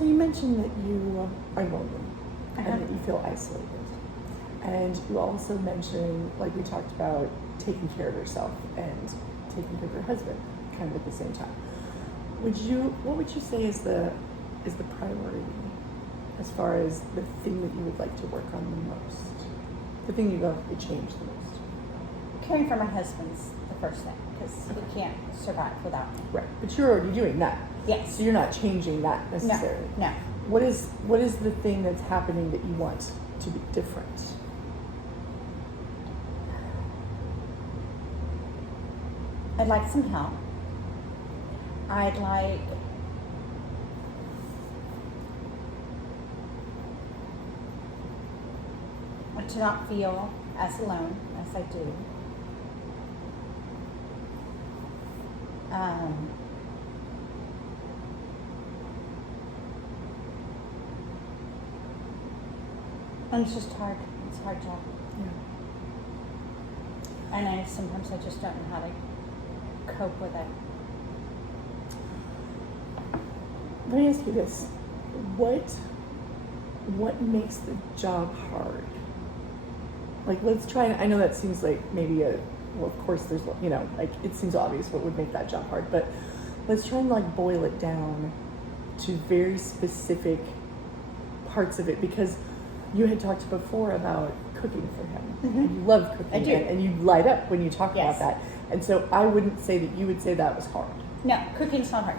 So you mentioned that you are lonely Uh-huh. and that you feel isolated. And you also mentioned, like we talked about, taking care of yourself and taking care of your husband kind of at the same time. What would you say is the priority as far as the thing that you would like to work on the most? The thing you'd love to change the most? Caring for my husband's the first thing, because he can't survive without me. Right. But you're already doing that. Yes. So you're not changing that necessarily. No. What is the thing that's happening that you want to be different? I'd like some help. I'd like to not feel as alone as I do. And it's just hard. It's a hard job. Yeah. And sometimes I just don't know how to cope with it. Let me ask you this. What makes the job hard? Like, let's try, I know that seems like maybe well, of course there's, like, it seems obvious what would make that job hard, but let's try and, like, boil it down to very specific parts of it, because you had talked before about cooking for him. Mm-hmm. And you love cooking. I do. And you light up when you talk Yes. about that. And so I wouldn't say that you would say that was hard. No, cooking's not hard.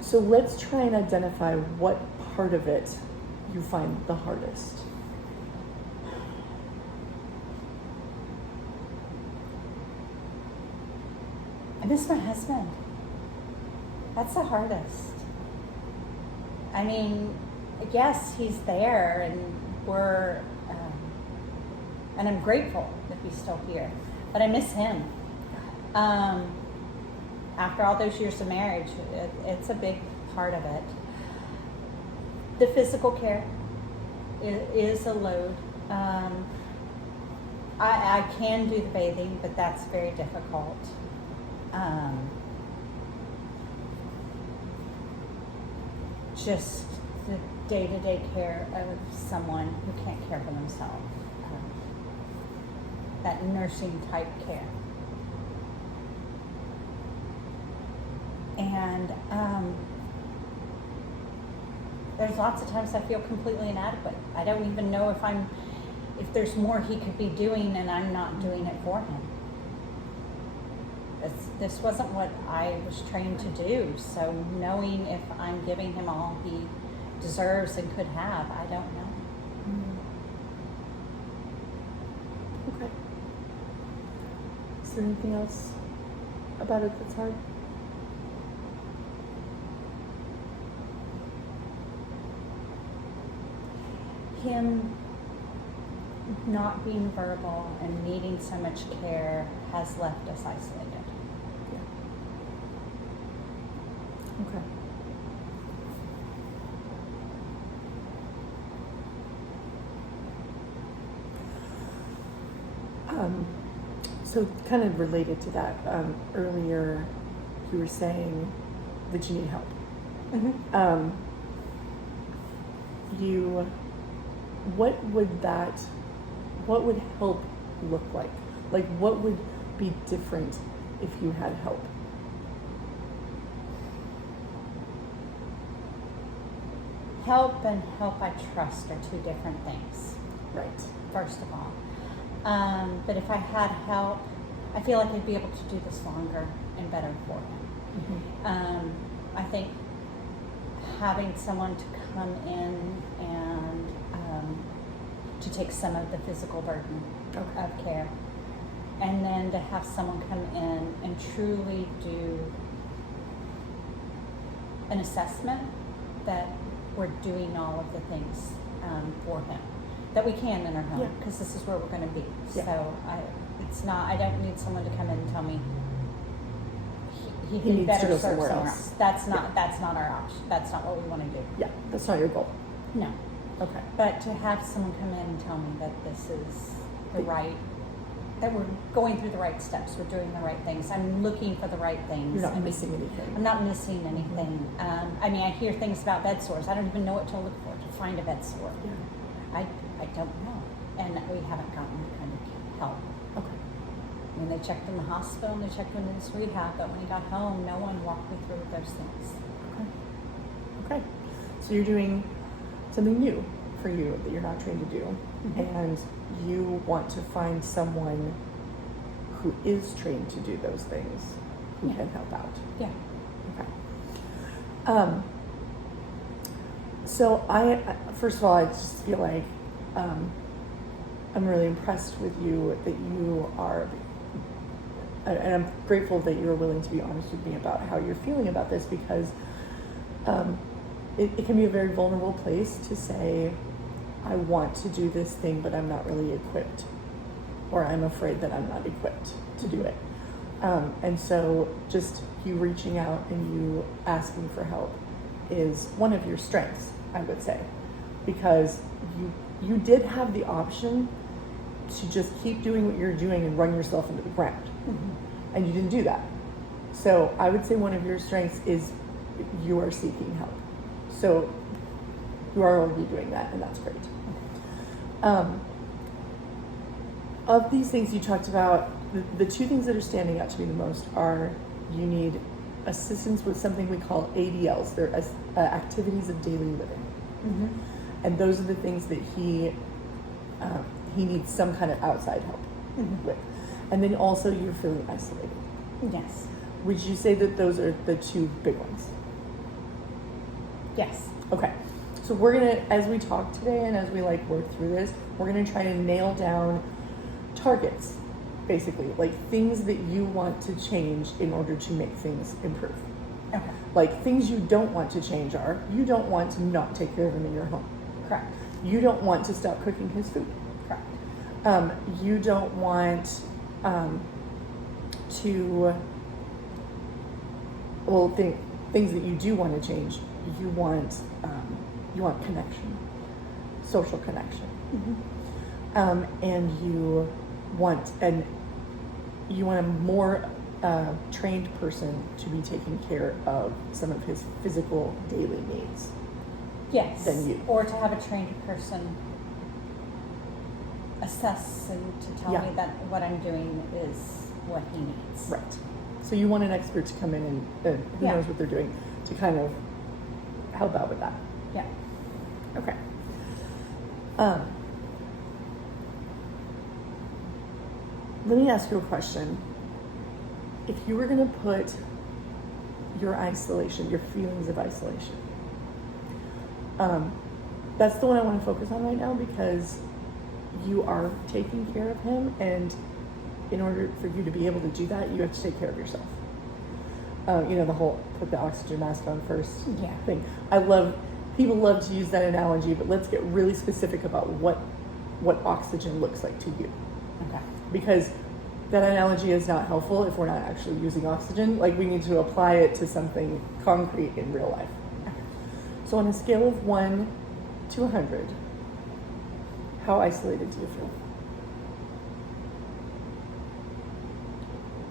So let's try and identify what part of it you find the hardest. I miss my husband. That's the hardest. I mean, yes, he's there, and and I'm grateful that he's still here, but I miss him. After all those years of marriage, it's a big part of it. The physical care is a load. I can do the bathing, but that's very difficult. Just the day-to-day care of someone who can't care for themselves. That nursing type care. And there's lots of times I feel completely inadequate. I don't even know if there's more he could be doing and I'm not doing it for him. This wasn't what I was trained to do, so knowing if I'm giving him all he deserves and could have, I don't know. Okay. Is there anything else about it that's hard? Him not being verbal and needing so much care has left us isolated. Okay. So kind of related to that, earlier you were saying that you need help. Mm-hmm. What would help look like? Like, what would be different if you had help? Help and help I trust are two different things, Right. first of all. But if I had help, I feel like I'd be able to do this longer and better for him. Mm-hmm. I think having someone to come in and to take some of the physical burden of care, and then to have someone come in and truly do an assessment that we're doing all of the things for him that we can in our home, because this is where we're going to be. Yeah. So I don't need someone to come in and tell me he He can needs better to go serve somewhere somewhere else. else. That's not our option. That's not what we want to do. Yeah, that's not your goal. No. Okay. But to have someone come in and tell me that this is the right that we're going through the right steps, we're doing the right things. I'm looking for the right things. You're not I mean, missing anything. I'm not missing anything. I mean, I hear things about bed sores. I don't even know what to look for to find a bed sore. Yeah. I don't know, and we haven't gotten that kind of help. Okay. I mean, they checked in the hospital and they checked in this rehab, but when he got home, no one walked me through those things. Okay. Okay. So you're doing something new for you that you're not trained to do, and you want to find someone who is trained to do those things who Yeah. can help out. Yeah. Okay. So I first of all, I just feel like I'm really impressed with you that you are, and I'm grateful that you're willing to be honest with me about how you're feeling about this, because it can be a very vulnerable place to say, I want to do this thing, but I'm not really equipped, or I'm afraid that I'm not equipped to do it. And so just you reaching out and you asking for help is one of your strengths, I would say, because you did have the option to just keep doing what you're doing and run yourself into the ground. And you didn't do that. So I would say one of your strengths is you are seeking help. So you are already doing that, and that's great. Of these things you talked about, the two things that are standing out to me the most are you need assistance with something we call ADLs. They're activities of daily living. And those are the things that he needs some kind of outside help with. And then also you're feeling isolated. Yes. Would you say that those are the two big ones? Yes. Okay. So we're gonna, as we talk today and as we like work through this, we're gonna try to nail down targets, basically, like things that you want to change in order to make things improve. Okay. Like things you don't want to change are, you don't want to not take care of him in your home. Correct. You don't want to stop cooking his food. Correct. You don't want to, well, things that you do want to change. You want connection, social connection, and you want a more trained person to be taking care of some of his physical daily needs. Yes. Than you. Or to have a trained person assess and to tell Yeah. me that what I'm doing is what he needs. Right. So you want an expert to come in and who Yeah. knows what they're doing to kind of help out with that. Yeah. Okay. Let me ask you a question. If you were going to put your isolation, your feelings of isolation, that's the one I want to focus on right now, because you are taking care of him, and in order for you to be able to do that, you have to take care of yourself. The whole put the oxygen mask on first Yeah. thing. People love to use that analogy, but let's get really specific about what oxygen looks like to you. Okay. Because that analogy is not helpful if we're not actually using oxygen. Like, we need to apply it to something concrete in real life. So on a scale of 1 to 100, how isolated do you feel?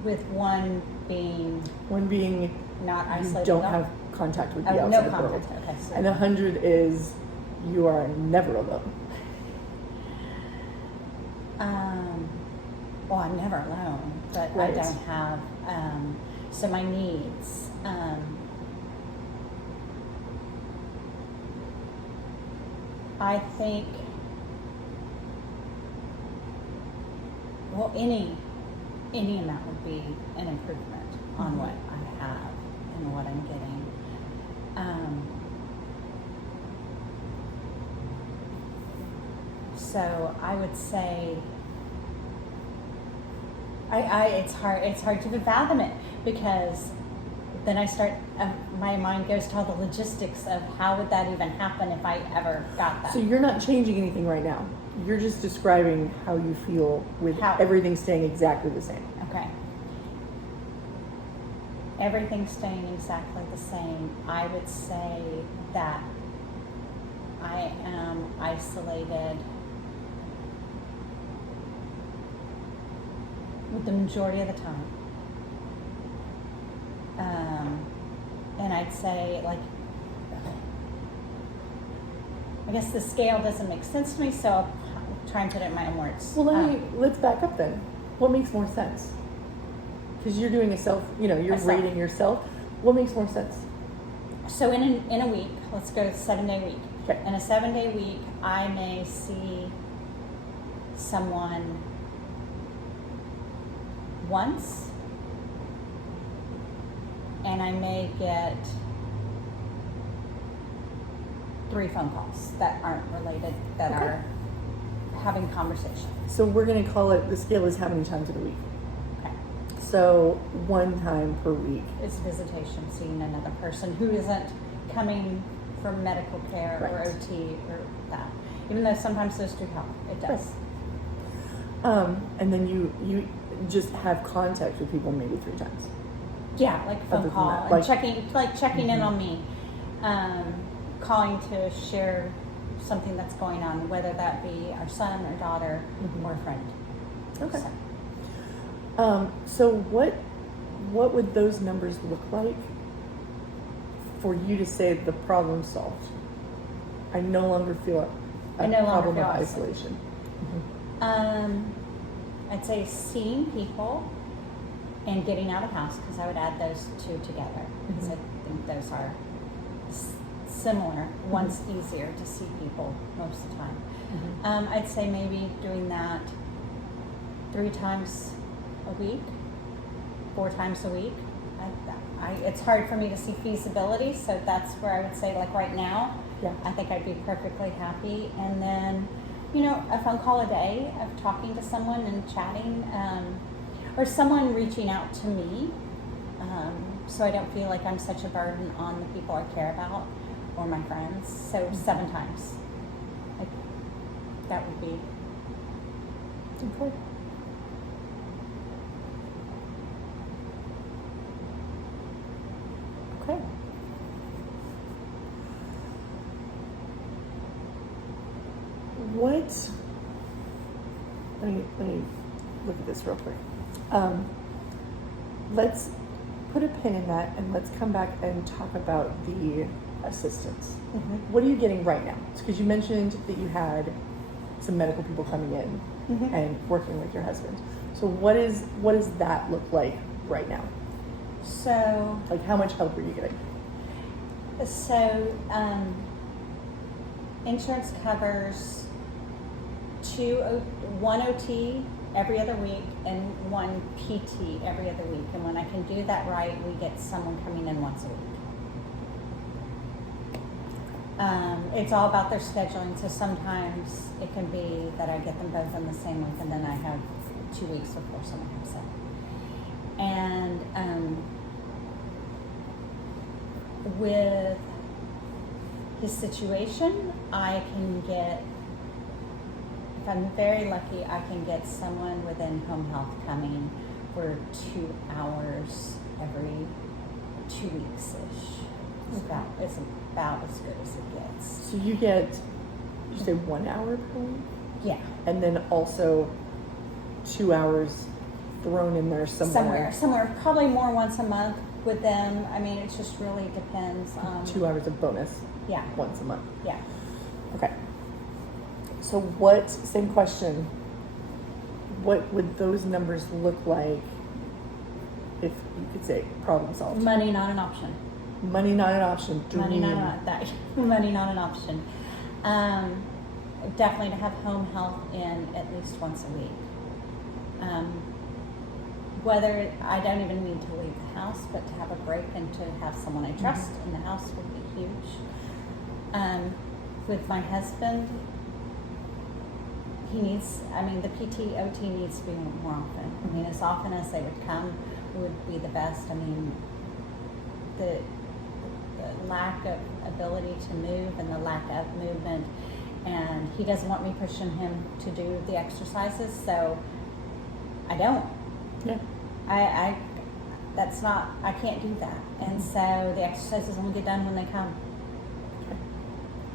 With one being 1 being not you isolated. don't no? have contact with the Oh, outside no world. contact. Okay. So And 100 is you are never alone. well, I'm never alone, but Right. I don't have, so my needs, I think, well, any amount would be an improvement on what I have and what I'm getting. So I would say, it's hard to fathom it, because then I start, my mind goes to all the logistics of how would that even happen if I ever got that. So you're not changing anything right now. You're just describing how you feel with How- everything staying exactly the same. Okay. Everything staying exactly the same. I would say that I am isolated the majority of the time. And I'd say, like, I guess the scale doesn't make sense to me, so I'll try and put it in my own words. Well, let's back up then. What makes more sense? Because you're doing a self, you're A self. rating yourself. What makes more sense? So in a week, let's go 7-day week. Okay. In a 7-day week, I may see someone once, and I may get 3 phone calls that aren't related, that Okay. are having conversations. So we're going to call it, the scale is how many times in a week? Okay. So 1 time per week. It's visitation, seeing another person who isn't coming for medical care or Right. OT or that. Even though sometimes those do help, it does. And then you just have contact with people maybe 3 times. Yeah, like a Other phone than call that, and like- checking in Mhm. on me, calling to share something that's going on, whether that be our son or daughter Mhm. or a friend. Okay. So, So what would those numbers look like for you to say the problem solved? I no longer feel a I no longer problem feel of isolated. isolation. I'd say seeing people and getting out of house, because I would add those 2 together, because I think those are similar. One's easier to see people most of the time. I'd say maybe doing that 3 times a week, 4 times a week. It's hard for me to see feasibility, so that's where I would say, like right now, Yeah. I think I'd be perfectly happy. And then, a phone call a day of talking to someone and chatting, or someone reaching out to me, so I don't feel like I'm such a burden on the people I care about or my friends. So 7 times. That would be. Okay. Okay. Let me look at this real quick. Let's put a pin in that and let's come back and talk about the assistance. What are you getting right now? Because you mentioned that you had some medical people coming in and working with your husband. So what does that look like right now? So, Like how much help are you getting? Insurance covers 1 OT every other week and 1 PT every other week. And when I can do that right, we get someone coming in once a week. It's all about their scheduling, so sometimes it can be that I get them both in the same week, and then I have 2 weeks before someone comes in. And with his situation, I can get, if I'm very lucky, I can get someone within home health coming for 2 hours every 2 weeks-ish. It's about as good as it gets. So you get, did you say 1 hour per week? Yeah. And then also 2 hours thrown in there Somewhere. Probably more once a month with them. I mean, it just really depends on. 2 hours of bonus Yeah. once a month. Yeah. Okay. So same question, what would those numbers look like if you could say problem solved? Money not an option. Money not an option. Money not an option. Definitely to have home health in at least once a week. Whether I don't even need to leave the house, but to have a break and to have someone I trust in the house would be huge. With my husband, the PT, OT needs to be more often. I mean, as often as they would come would be the best. I mean, the lack of ability to move and the lack of movement, and he doesn't want me pushing him to do the exercises, so I don't. Yeah. I can't do that. And so the exercises only get done when they come. Okay.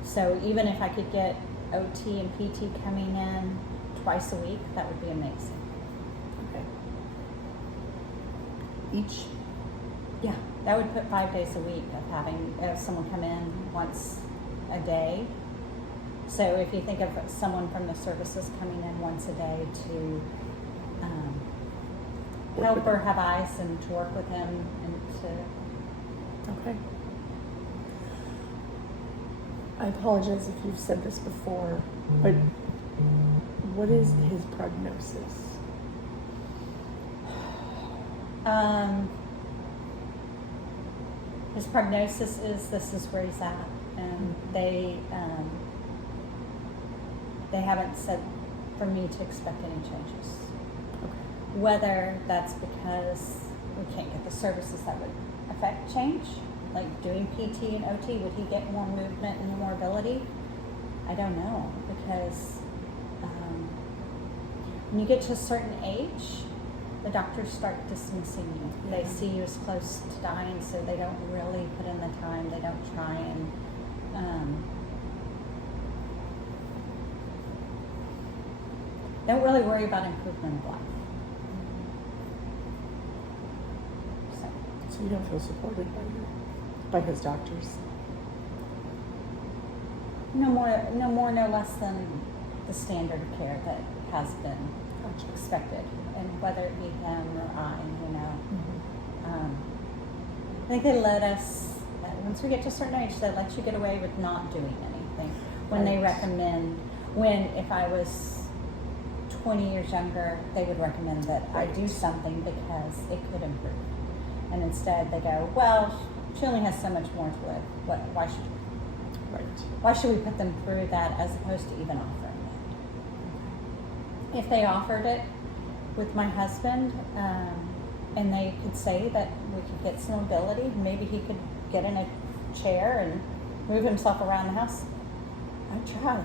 So even if I could get OT and PT coming in twice a week, that would be amazing. Okay. each? Yeah, that would put 5 days a week of having someone come in once a day. So if you think of someone from the services coming in once a day to Work help with or them. have eyes and to work with him and to, Okay. I apologize if you've said this before, but what is his prognosis? his prognosis is this is where he's at, and they haven't said for me to expect any changes. Okay. Whether that's because we can't get the services that would affect change, like doing PT and OT, would he get more movement and more ability? I don't know, because when you get to a certain age, the doctors start dismissing you. They Yeah. see you as close to dying, so they don't really put in the time. They don't try and don't really worry about improvement of life. So, So you don't feel supported by his doctors? no more, no less than the standard of care that has been Gotcha. expected, and whether it be him or I, Mm-hmm. I think they let us, once we get to a certain age, they let you get away with not doing anything. When they Right. recommend, if I was 20 years younger, they would recommend that I do Right. something because it could improve. And instead they go, well, she only has so much more to live. Right. Why should we put them through that as opposed to even offering it? If they offered it with my husband, and they could say that we could get some mobility, maybe he could get in a chair and move himself around the house, I'd try.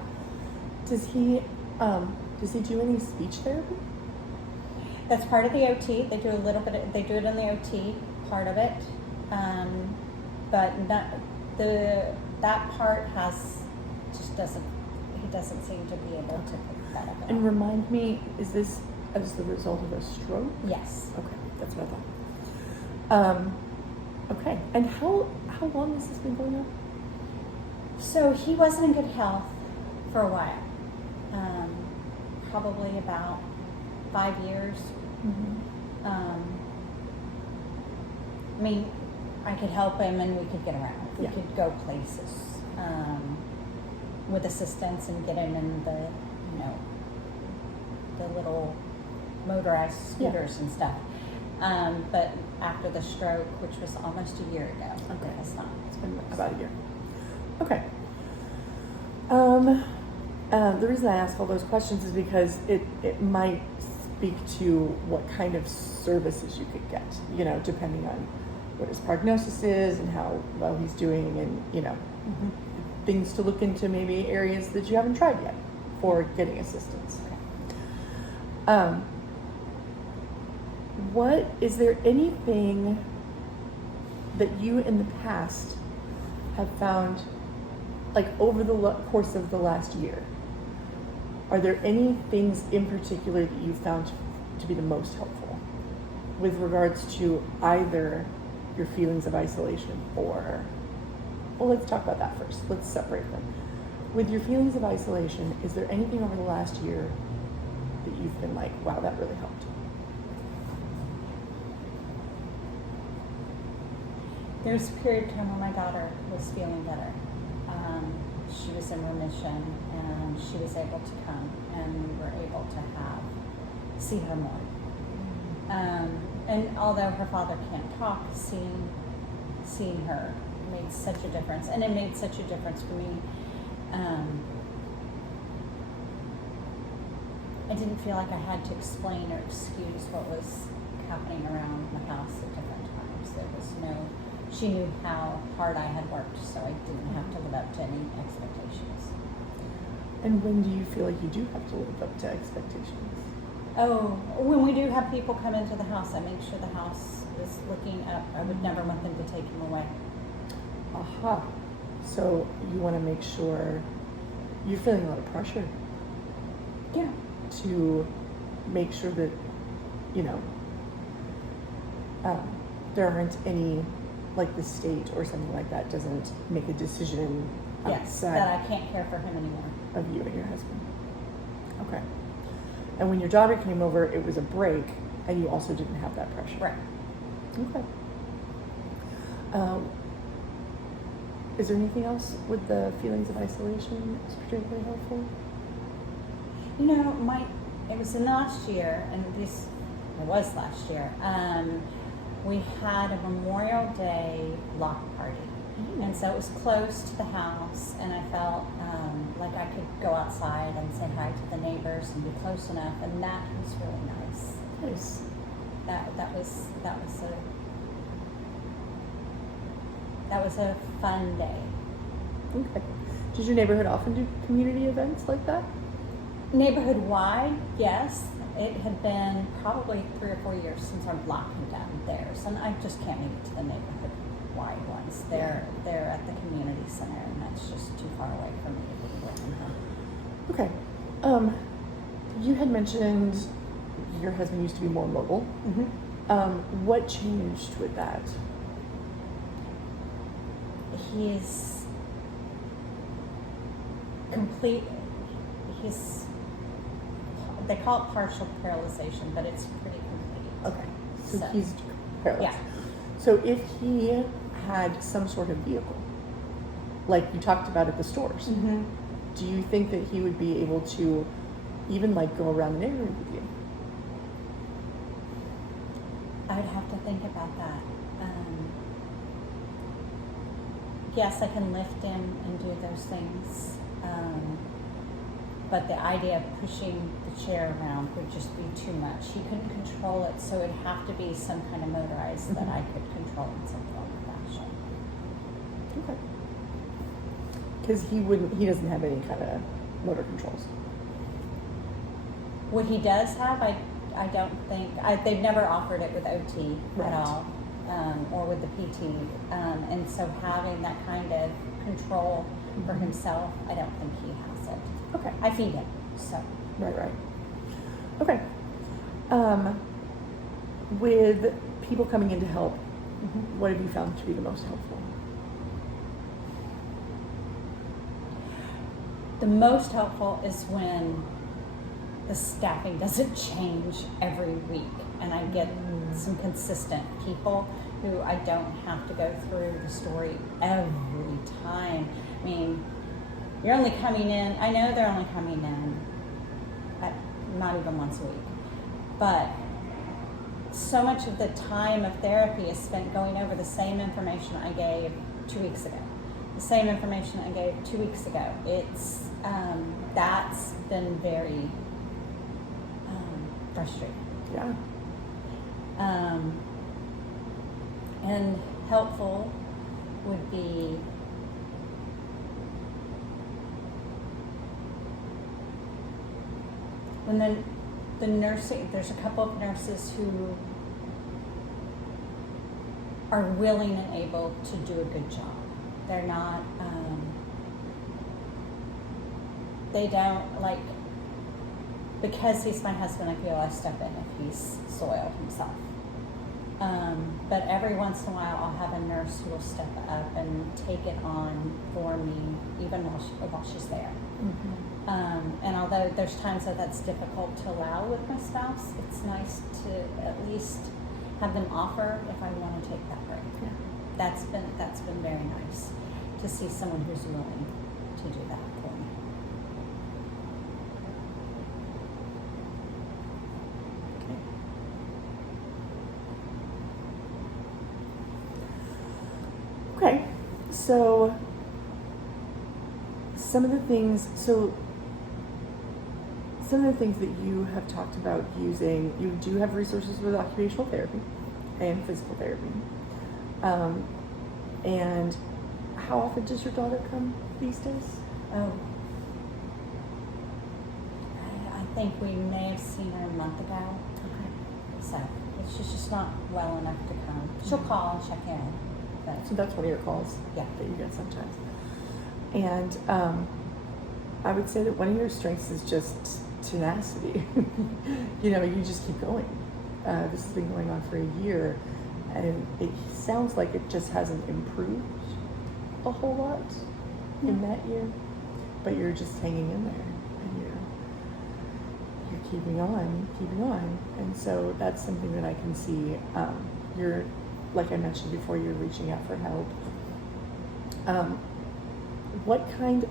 Does he do any speech therapy? That's part of the OT. They do a little bit. They do it in the OT part of it, but not that part doesn't. He doesn't seem to be able to pick that up. And remind me, is this as the result of a stroke? Yes. Okay, that's what I thought. Okay, and how long has this been going on? So he wasn't in good health for a while, probably about 5 years. Mm-hmm. I mean, I could help him and we could get around. We Yeah. could go places with assistance and get him in the, the little motorized scooters and stuff. But after the stroke, which was almost a year ago, Okay. it's not. It's been about a year. Okay. The reason I ask all those questions is because it might speak to what kind of services you could get, depending on what his prognosis is and how well he's doing, and, Mm-hmm. things to look into, maybe areas that you haven't tried yet for getting assistance. Is there anything that you in the past have found, like over the course of the last year, are there any things in particular that you found to be the most helpful with regards to either your feelings of isolation or, well, let's talk about that first. Let's separate them. With your feelings of isolation, is there anything over the last year that you've been like, wow, that really helped? There was a period of time when my daughter was feeling better. She was in remission, and she was able to come, and we were able to see her more. And although her father can't talk, seeing her made such a difference, and it made such a difference for me. I didn't feel like I had to explain or excuse what was happening around the house at different times. There was she knew how hard I had worked, so I didn't have to live up to any expectations. And when do you feel like you do have to live up to expectations? Oh, when we do have people come into the house, I make sure the house is looking up. I would never want them to take him away. Aha. So you want to make sure you're feeling a lot of pressure Yeah. to make sure that, there aren't any, like the state or something like that doesn't make a decision Yes, outside that I can't care for him anymore. of you and your husband. Okay. And when your daughter came over, it was a break, and you also didn't have that pressure. Right. Okay. Is there anything else with the feelings of isolation that's particularly helpful? You know, it was in last year, and it was last year. We had a Memorial Day block party. And so it was close to the house, and I felt like I could go outside and say hi to the neighbors and be close enough, and that was really nice. Nice. That was a fun day. Okay. Does your neighborhood often do community events like that? Neighborhood wide, yes. It had been probably 3 or 4 years since our block had done theirs, and I just can't make it to the neighborhood wide ones. They're at the community center, and that's just too far away from me to be working from. Okay. You had mentioned your husband used to be more mobile. Mm-hmm. What changed with that? He's they call it partial paralyzation, but it's pretty complete. Okay. So So- he's paralyzed. Yeah. So if he had some sort of vehicle, like you talked about at the stores, Mm-hmm. do you think that he would be able to even like go around the neighborhood with you? I'd have to think about that. Yes, I can lift him and do those things, but the idea of pushing the chair around would just be too much. He couldn't control it, so it'd have to be some kind of motorized that I could control in some form or fashion. Okay. Because he doesn't have any kind of motor controls. What he does have, I don't think, they've never offered it with OT Right. at all, or with the PT. And so having that kind of control for himself, I don't think he has it. Okay. I feed him, so. Right. Okay. With people coming in to help, what have you found to be the most helpful? The most helpful is when the staffing doesn't change every week and I get some consistent people who I don't have to go through the story every time. I mean, you're only coming in, I know they're only coming in not even once a week, but so much of the time of therapy is spent going over the same information I gave 2 weeks ago. The same information I gave 2 weeks ago. It's that's been very frustrating. Yeah. And helpful would be when the nursing, there's a couple of nurses who are willing and able to do a good job. They're not, they don't, like, because he's my husband, I feel I step in if he's soiled himself. But every once in a while, I'll have a nurse who will step up and take it on for me, even while she's there. And although there's times that that's difficult to allow with my spouse, it's nice to at least have them offer if I want to take that break. Yeah. That's been very nice to see someone who's willing to do that for me. Okay, so some of the things that you have talked about using, you do have resources with occupational therapy and physical therapy. And how often does your daughter come these days? Oh, I think we may have seen her a month ago. Okay. So she's just not well enough to come. She'll call and check in, but So that's one of your calls yeah. that you get sometimes. And I would say that one of your strengths is just tenacity. You know, you just keep going. This has been going on for a year, and it sounds like it just hasn't improved a whole lot in that year, but you're just hanging in there, and you're keeping on, and so that's something that I can see. You're, like I mentioned before, you're reaching out for help. What kind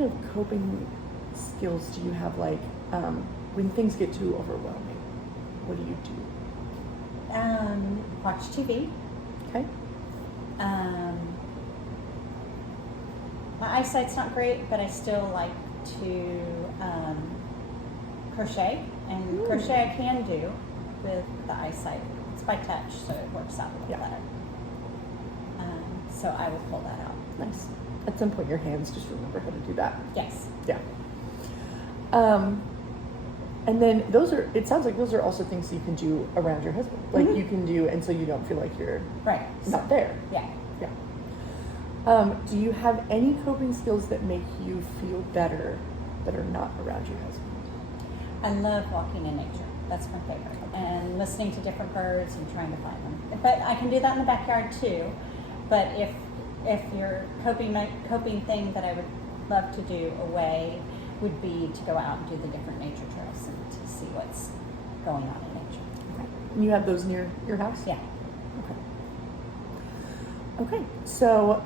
of coping skills do you have, like, when things get too overwhelming? What do you do? Watch TV. Okay. My eyesight's not great, but I still like to crochet, and Ooh. crochet I can do with the eyesight. It's by touch, so it works out a little Yeah. better. So I will pull that out. Nice. At some point, your hands just remember how to do that. Yes. Yeah. And then it sounds like those are also things you can do around your husband. Like Mhm. you can do, and so you don't feel like you're Right. not there. Yeah. Yeah. Do you have any coping skills that make you feel better that are not around your husband? I love walking in nature. That's my favorite. And listening to different birds and trying to find them. But I can do that in the backyard too. But if your coping thing that I would love to do away would be to go out and do the different nature trails and to see what's going on in nature. Okay. And you have those near your house? Yeah. Okay. So,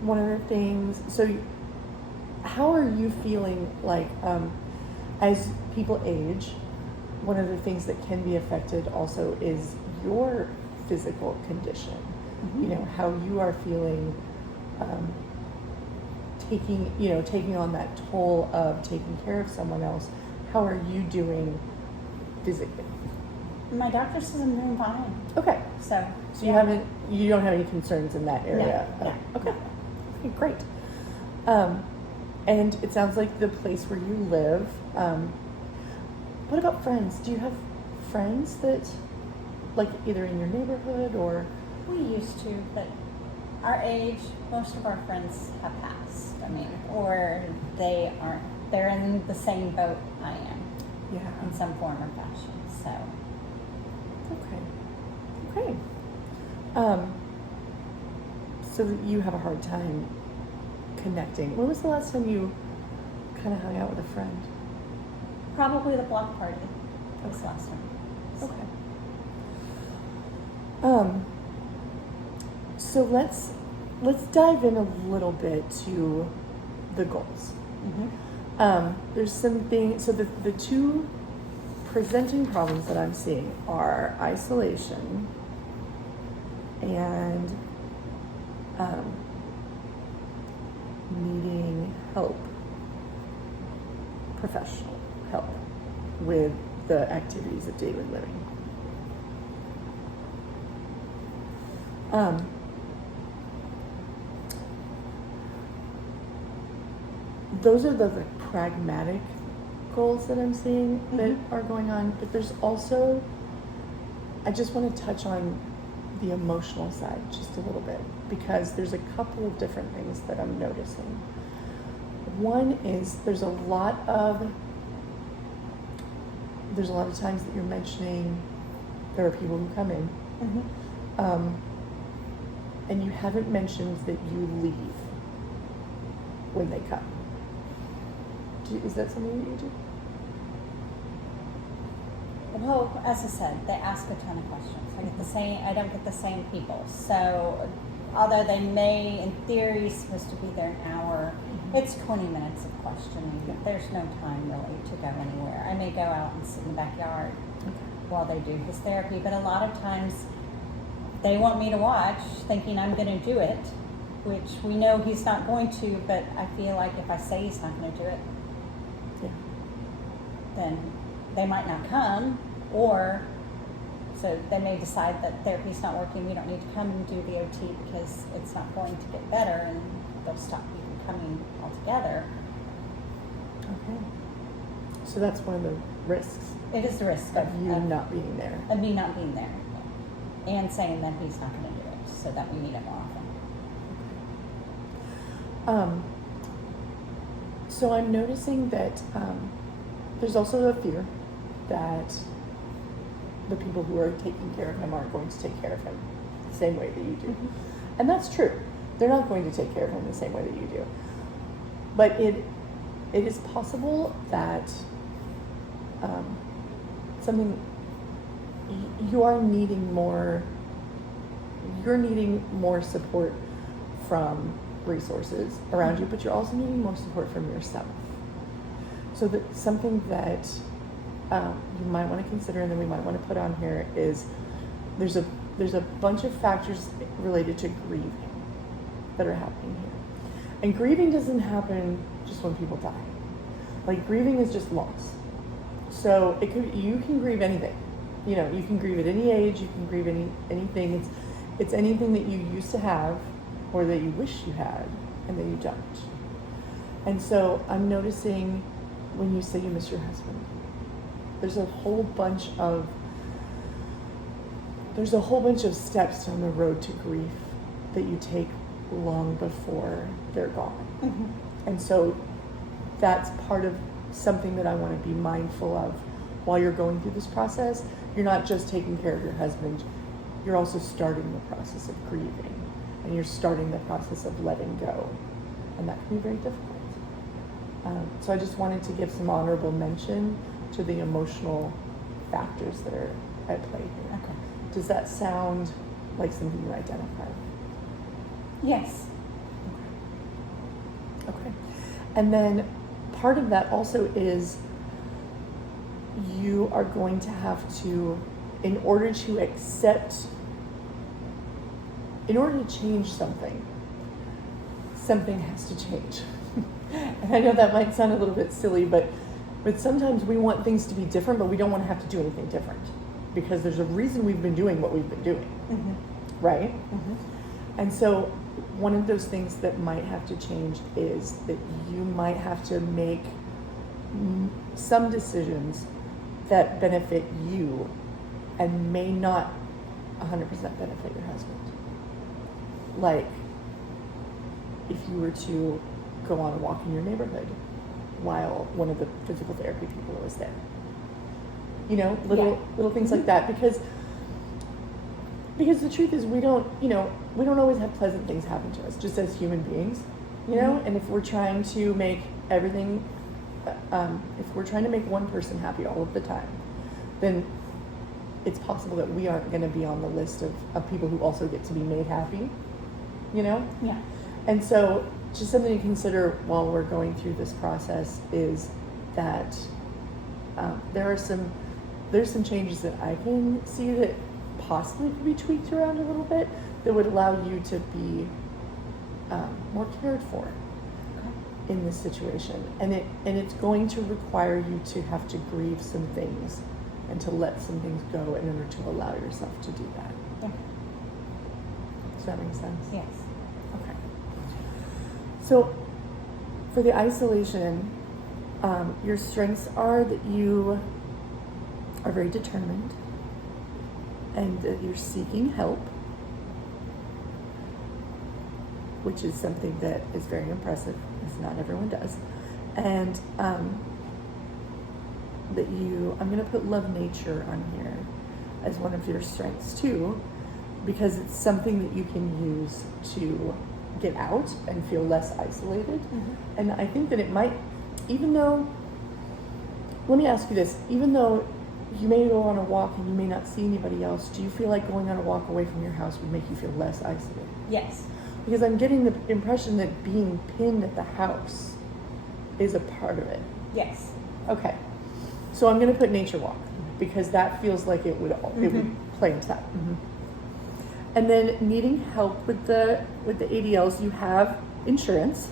one of the things, how are you feeling like, as people age, one of the things that can be affected also is your physical condition. Mm-hmm. You know, how you are feeling, taking on that toll of taking care of someone else. How are you doing physically? My doctor says I'm doing fine. Okay. So So you don't have any concerns in that area? No. Okay. Okay, great. And it sounds like the place where you live, what about friends? Do you have friends that, like, either in your neighborhood or? We used to, but our age, most of our friends have passed. I mean, or they aren't. They're in the same boat I am Yeah. in some form or fashion. So Okay. So you have a hard time connecting. When was the last time you kind of hung out with a friend? probably the block party was last time. So. Okay. So let's dive in a little bit to the goals. Mm-hmm. There's something. So the two presenting problems that I'm seeing are isolation and needing help, professional help with the activities of daily living. Those are the pragmatic goals that I'm seeing that are going on, but there's also, I just want to touch on the emotional side just a little bit, because there's a couple of different things that I'm noticing. One is there's a lot of times that you're mentioning there are people who come in, and you haven't mentioned that you leave when they come. Is that something that you do? Well, as I said, they ask a ton of questions. I don't get the same people. So, although they may, in theory, supposed to be there an hour, it's 20 minutes of questioning. Yeah. There's no time really to go anywhere. I may go out and sit in the backyard while they do his therapy, but a lot of times they want me to watch, thinking I'm going to do it, which we know he's not going to. But I feel like if I say he's not going to do it, then they might not come, or so they may decide that therapy's not working, we don't need to come and do the OT because it's not going to get better, and they'll stop even coming altogether. Okay. So that's one of the risks It is the risk of you not being there. Of me not being there, and saying that he's not going to do it, so that we need it more often. So I'm noticing that there's also a fear that the people who are taking care of him aren't going to take care of him the same way that you do. Mhm. And that's true. They're not going to take care of him the same way that you do. But it is possible that something you're needing more support from resources around you, but you're also needing more support from yourself. So that something that you might want to consider, and then we might want to put on here, is there's a bunch of factors related to grieving that are happening here. And grieving doesn't happen just when people die. Like, grieving is just loss. So you can grieve anything. You know, you can grieve at any age, you can grieve anything. It's anything that you used to have or that you wish you had and that you don't. And so I'm noticing when you say you miss your husband, there's a whole bunch of steps on the road to grief that you take long before they're gone. Mm-hmm. And so that's part of something that I want to be mindful of while you're going through this process. You're not just taking care of your husband, you're also starting the process of grieving, and you're starting the process of letting go. And that can be very difficult. So I just wanted to give some honorable mention to the emotional factors that are at play here. Okay. Does that sound like something you identify? Yes. Okay. And then part of that also is you are going to have to, in order to change something has to change. And I know that might sound a little bit silly, but sometimes we want things to be different, but we don't want to have to do anything different because there's a reason we've been doing what we've been doing, Mm-hmm. right? Mm-hmm. And so one of those things that might have to change is that you might have to make some decisions that benefit you and may not 100% benefit your husband. Like if you were to go on a walk in your neighborhood while one of the physical therapy people was there. You know, little things like that, because the truth is we don't always have pleasant things happen to us just as human beings, you know. Mm-hmm. And if we're trying to make everything if we're trying to make one person happy all of the time, then it's possible that we aren't going to be on the list of people who also get to be made happy, you know. Yeah. And so just something to consider while we're going through this process is that there's some changes that I can see that possibly could be tweaked around a little bit that would allow you to be more cared for in this situation. And it's going to require you to have to grieve some things and to let some things go in order to allow yourself to do that. Yeah. Does that make sense? Yes. Okay. So for the isolation, your strengths are that you are very determined and that you're seeking help, which is something that is very impressive, because not everyone does. And that I'm going to put love nature on here as one of your strengths too, because it's something that you can use to get out and feel less isolated. Mm-hmm. And I think that it might, let me ask you this, even though you may go on a walk and you may not see anybody else, do you feel like going on a walk away from your house would make you feel less isolated? Yes. Because I'm getting the impression that being pinned at the house is a part of it. Yes. Okay. So I'm going to put nature walk because that feels like it would play into that. Mm-hmm. And then needing help with the ADLs, you have insurance.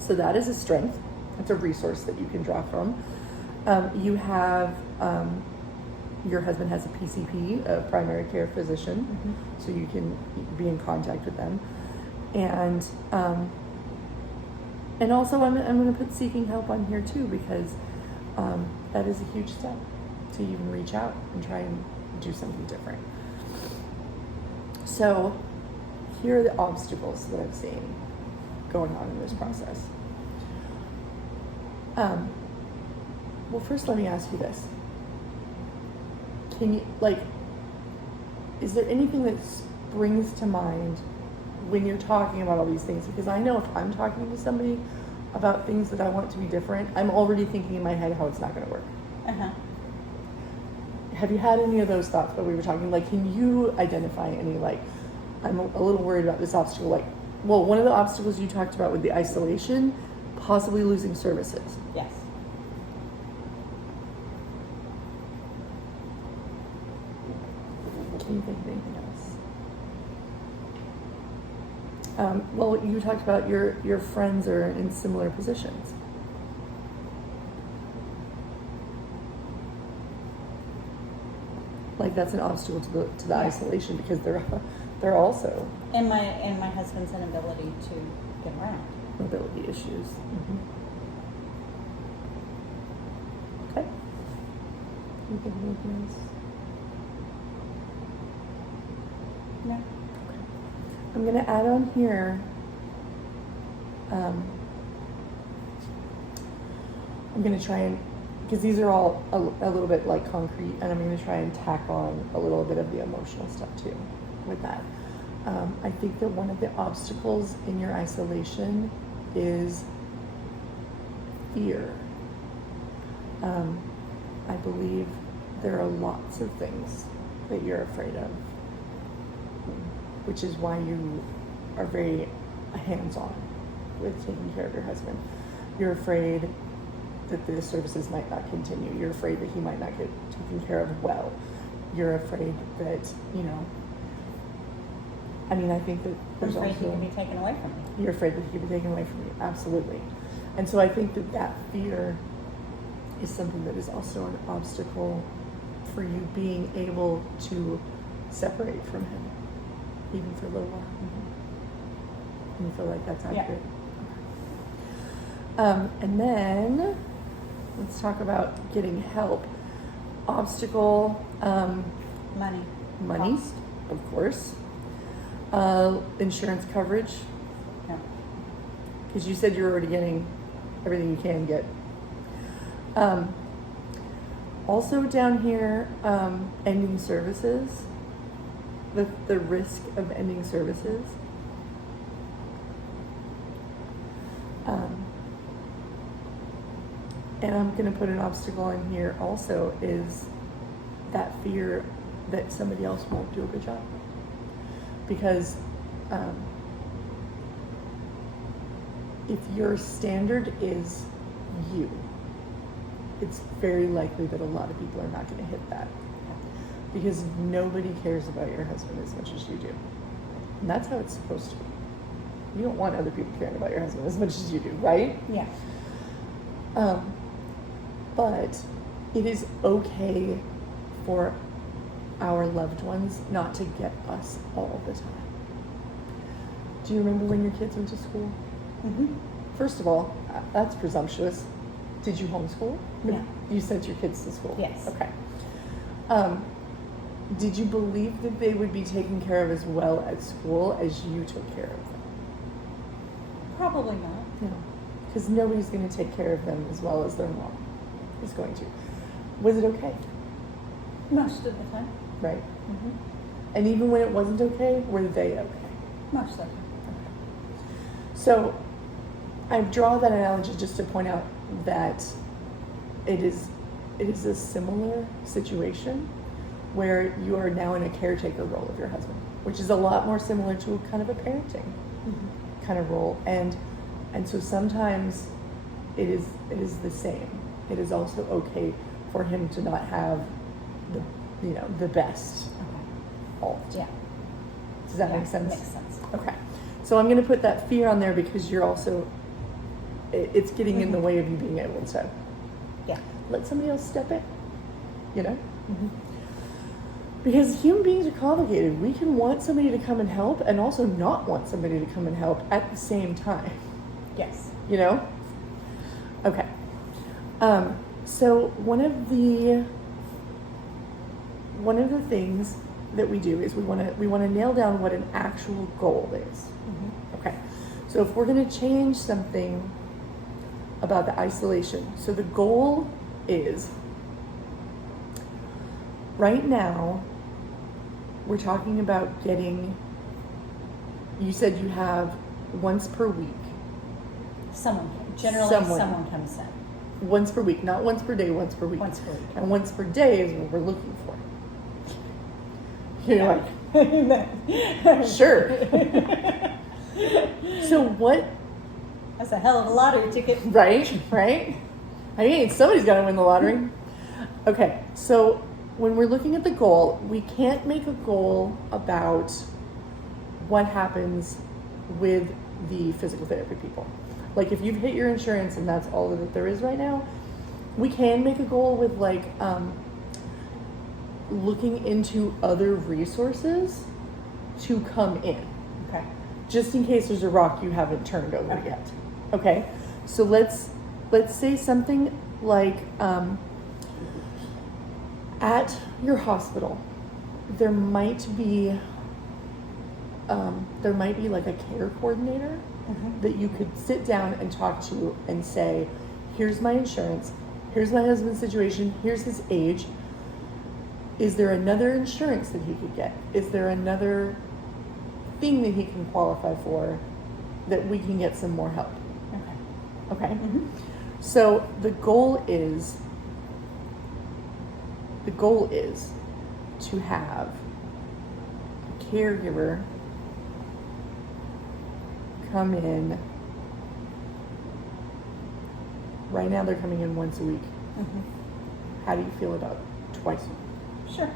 So that is a strength. It's a resource that you can draw from. You have, your husband has a PCP, a primary care physician, so you can be in contact with them. And also I'm going to put seeking help on here too, because that is a huge step to even reach out and try and do something different. So here are the obstacles that I've seen going on in this process. Well, first let me ask you this. can you, like, is there anything that springs to mind when you're talking about all these things? Because I know if I'm talking to somebody about things that I want to be different, I'm already thinking in my head how it's not going to work. Uh-huh. Have you had any of those thoughts while we were talking? Like, can you identify any, like, I'm a little worried about this obstacle, like, well, one of the obstacles you talked about with the isolation, possibly losing services. Yes. Can you think of anything else? Well, you talked about your friends are in similar positions. Like, that's an obstacle to the Yeah. isolation because they're also And my husband's inability to get around. mobility issues. Okay. Can you think of anything else? No. I'm going to add on here, I'm going to try and, because these are all a little bit like concrete, and I'm going to try and tack on a little bit of the emotional stuff too with that. I think that one of the obstacles in your isolation is fear. I believe there are lots of things that you're afraid of, which is why you are very hands-on with taking care of your husband. You're afraid that the services might not continue. You're afraid that he might not get taken care of well. You're afraid that, I mean, I think that I'm there's afraid also... he can be taken away from me. You're afraid that he could be taken away from you, absolutely. And so I think that fear is something that is also an obstacle for you being able to separate from him, even for a little while. And you feel like that's accurate? Yeah. And then, let's talk about getting help. Obstacle, Money. money, Cost. of course. Insurance coverage, No. because you said you're already getting everything you can get. Also down here, ending services, the risk of ending services. And I'm going to put an obstacle in here also is that fear that somebody else won't do a good job. Because if your standard is you, it's very likely that a lot of people are not going to hit that. Because nobody cares about your husband as much as you do. And that's how it's supposed to be. You don't want other people caring about your husband as much as you do, right? Yeah. But it is okay for our loved ones not to get us all the time. Do you remember when your kids went to school? Mm-hmm. First of all, that's presumptuous. Did you homeschool? No. You sent your kids to school? Yes. Okay. Did you believe that they would be taken care of as well at school as you took care of them? Probably not. No. Because nobody's going to take care of them as well as their mom is going to. Was it okay? Most of the time. Right. Mm-hmm. And even when it wasn't okay, were they okay? Most of the time. So I draw that analogy just to point out that it is a similar situation where you are now in a caretaker role of your husband, which is a lot more similar to kind of a parenting kind of role. And so sometimes it is the same. It is also okay for him to not have the best all the time. Yeah. Does that Yeah, make sense? Makes sense. Okay. So I'm going to put that fear on there because you're also, it's getting in the way of you being able to Yeah. let somebody else step in, Because human beings are complicated. We can want somebody to come and help and also not want somebody to come and help at the same time, Yes. Okay. So one of the things that we do is we want to nail down what an actual goal is. Okay. So if we're going to change something about the isolation, so the goal is right now, we're talking about getting, you said you have once per week. Generally someone comes in. Once per week, not once per day, once per week. Once per week. And once per day is what we're looking for. You're like, sure. So what? That's a hell of a lottery ticket. Right? I mean, somebody's got to win the lottery. Okay, so when we're looking at the goal, we can't make a goal about what happens with the physical therapy people. Like if you've hit your insurance and that's all that there is right now, we can make a goal with like looking into other resources to come in. Okay. Just in case there's a rock you haven't turned over yet. Okay? So let's say something like at your hospital, there might be like a care coordinator that you could sit down and talk to and say, here's my insurance, here's my husband's situation, here's his age. Is there another insurance that he could get? Is there another thing that he can qualify for that we can get some more help? Okay? Mm-hmm. So the goal is to have a caregiver come in. Right now they're coming in once a week. How do you feel about twice a week? Sure.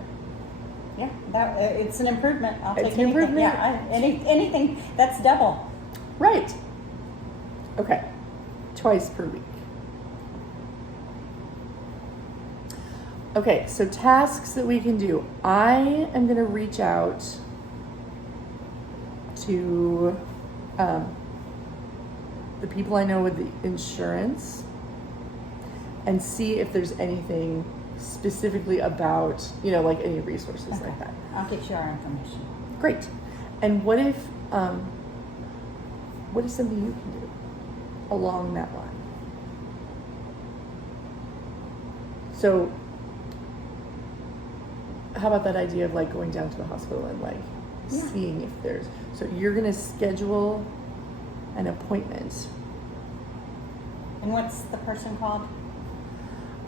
Yeah, it's an improvement. I'll It's take an anything. improvement. Yeah, anything that's double. Right. Okay. Twice per week. Okay, so tasks that we can do. I am going to reach out to the people I know with the insurance and see if there's anything specifically about, like any resources like that. I'll get you our information. Great. And what if something you can do along that line? So how about that idea of like going down to the hospital and like seeing if there's, so you're going to schedule an appointment. And what's the person called?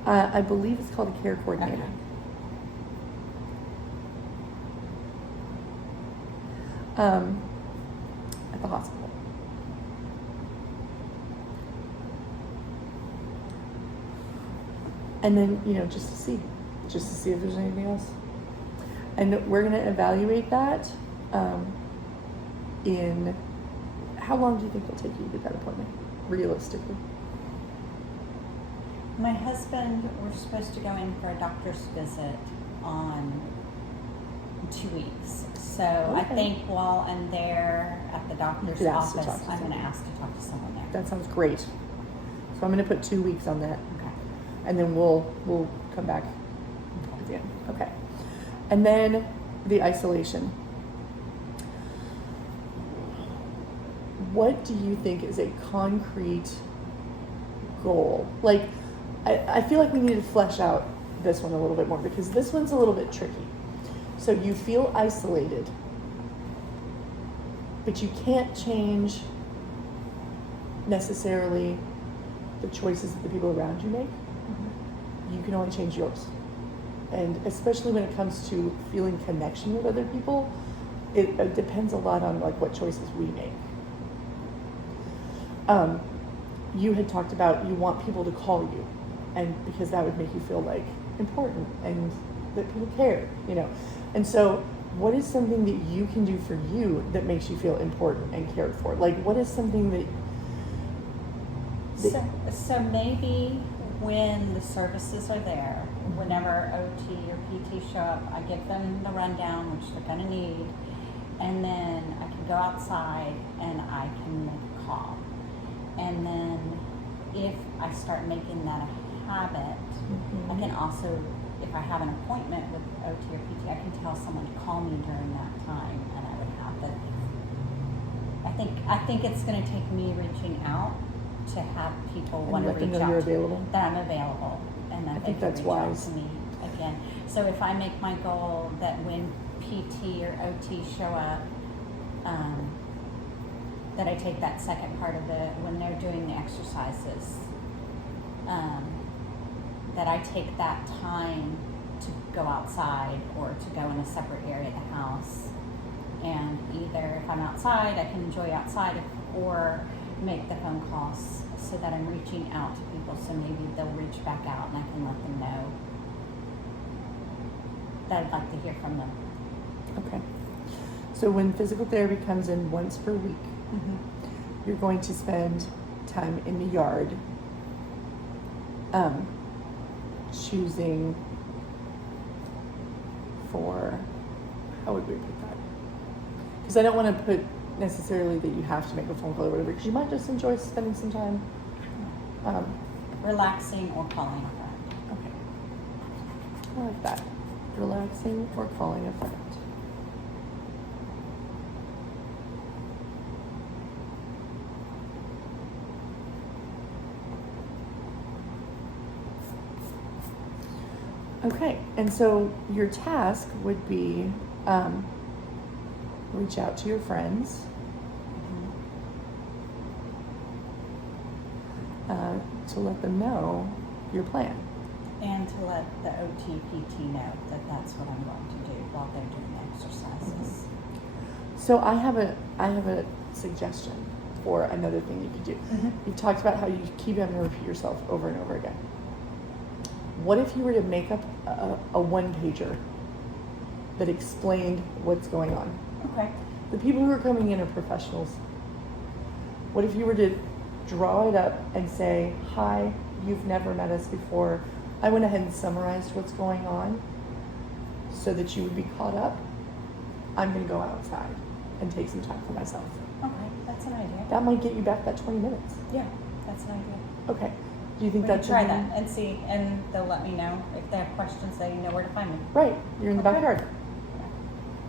I believe it's called a care coordinator. Okay. At the hospital. And then, just to see if there's anything else. And we're going to evaluate that in, how long do you think it'll take you to get that appointment, realistically? My husband, we're supposed to go in for a doctor's visit on 2 weeks. So I think while I'm there at the doctor's office, I'm going to ask to talk to someone there. That sounds great. So I'm going to put 2 weeks on that. Okay. And then we'll come back at the end. Okay. And then the isolation. What do you think is a concrete goal? Like, I feel like we need to flesh out this one a little bit more because this one's a little bit tricky. So you feel isolated, but you can't change necessarily the choices that the people around you make. You can only change yours. And especially when it comes to feeling connection with other people, it depends a lot on like what choices we make. You had talked about you want people to call you, and because that would make you feel like important and that people care, And so what is something that you can do for you that makes you feel important and cared for? Like what is something that So maybe when the services are there, whenever OT or PT show up, I give them the rundown, which they're going to need, and then I can go outside and I can make a call. And then if I start making that a habit, I can also, if I have an appointment with OT or PT, I can tell someone to call me during that time, and I would have the. I think it's going to take me reaching out to have people want to reach out you're available. that I'm available, and that I they think can that's reach out wise. to me again. in. So if I make my goal that when PT or OT show up, that I take that second part of it when they're doing the exercises, that I take that time to go outside or to go in a separate area of the house. And either if I'm outside, I can enjoy outside, or make the phone calls so that I'm reaching out to people, so maybe they'll reach back out and I can let them know that I'd like to hear from them. Okay. So when physical therapy comes in once per week, you're going to spend time in the yard, choosing for, how would we put that? Because I don't want to put necessarily that you have to make a phone call or whatever, because you might just enjoy spending some time. Relaxing or calling a friend. Okay. I like that. Relaxing or calling a friend. Okay, and so your task would be reach out to your friends, to let them know your plan. And to let the OT-PT know that that's what I'm going to do while they're doing the exercises. So I have a suggestion for another thing you could do. You've talked about how you keep having to repeat yourself over and over again. What if you were to make up a one-pager that explained what's going on? Okay. The people who are coming in are professionals. What if you were to draw it up and say, hi, you've never met us before. I went ahead and summarized what's going on so that you would be caught up. I'm going to go outside and take some time for myself. Okay, that's an idea. That might get you back that 20 minutes. Yeah, that's an idea. Okay. Do you think We can that's try that and see, and they'll let me know if they have questions. They know where to find me. Right. You're in the Okay. backyard.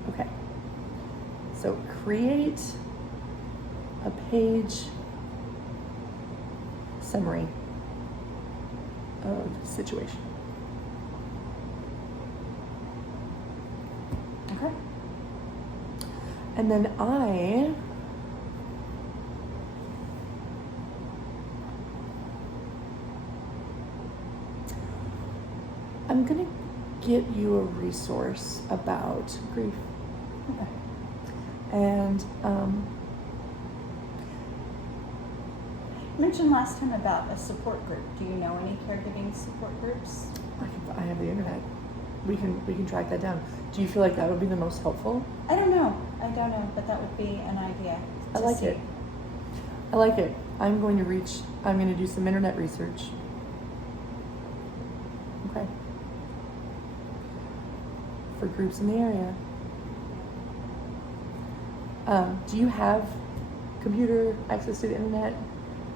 Okay. So create a page summary of situation. Okay. And then I'm going to get you a resource about grief. Okay. And You mentioned last time about a support group. Do you know any caregiving support groups? I have the internet. We can track that down. Do you feel like that would be the most helpful? I don't know, but that would be an idea. I to like see. it. I like it. I'm going to do some internet research. Okay. For groups in the area. Do you have computer access to the internet?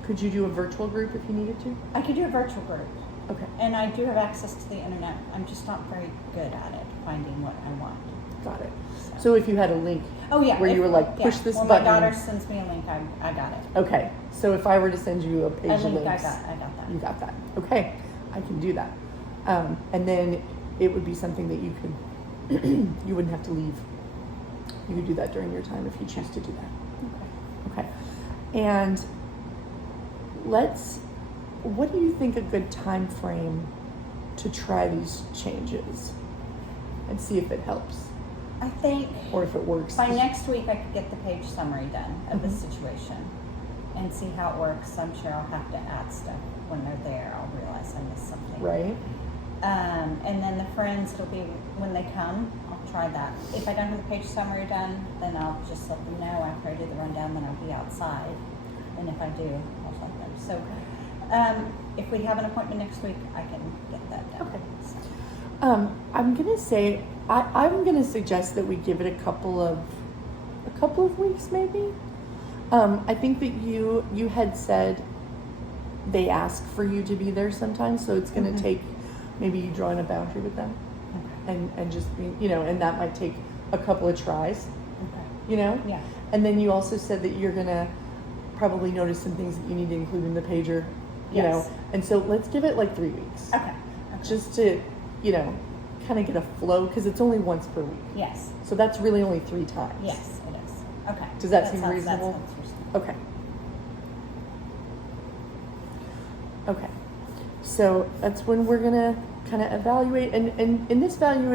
Could you do a virtual group if you needed to? I could do a virtual group, Okay. and I do have access to the internet. I'm just not very good at it, finding what I want. Got it. So if you had a link Oh yeah. where you were like, push yeah. this well, button. my daughter sends me a link. I got it. Okay. So if I were to send you a page A of link. links, I got that. you got that. Okay. I can do that. And then it would be something that you could, you wouldn't have to leave. You could do that during your time if you choose to do that. Okay. Okay. And what do you think a good time frame to try these changes and see if it helps I think or if it works? by next week I could get the page summary done of the Mhm. situation and see how it works. I'm sure I'll have to add stuff when they're there. I'll realize I missed something. Right? And then the friends, it'll be when they come, I'll try that. If I don't have the page summary done, then I'll just let them know after I do the rundown, then I'll be outside. And if I do, I'll let them. So if we have an appointment next week, I can get that done. Okay. So, I'm gonna say I'm gonna suggest that we give it a couple of weeks maybe. I think that you had said they ask for you to be there sometimes, so it's gonna Mhm. take maybe you drawing a boundary with them and just be, and that might take a couple of tries, Okay. Yeah. And then you also said that you're gonna probably notice some things that you need to include in the pager, Yes. and so let's give it like 3 weeks. Okay. Just to, kind of get a flow, because it's only once per week. Yes, So that's really only 3 times. yes, it is. Okay. Does that seem sounds- reasonable? That sounds reasonable. Okay. Okay. So that's when we're gonna kind of evaluate, and in this evaluation,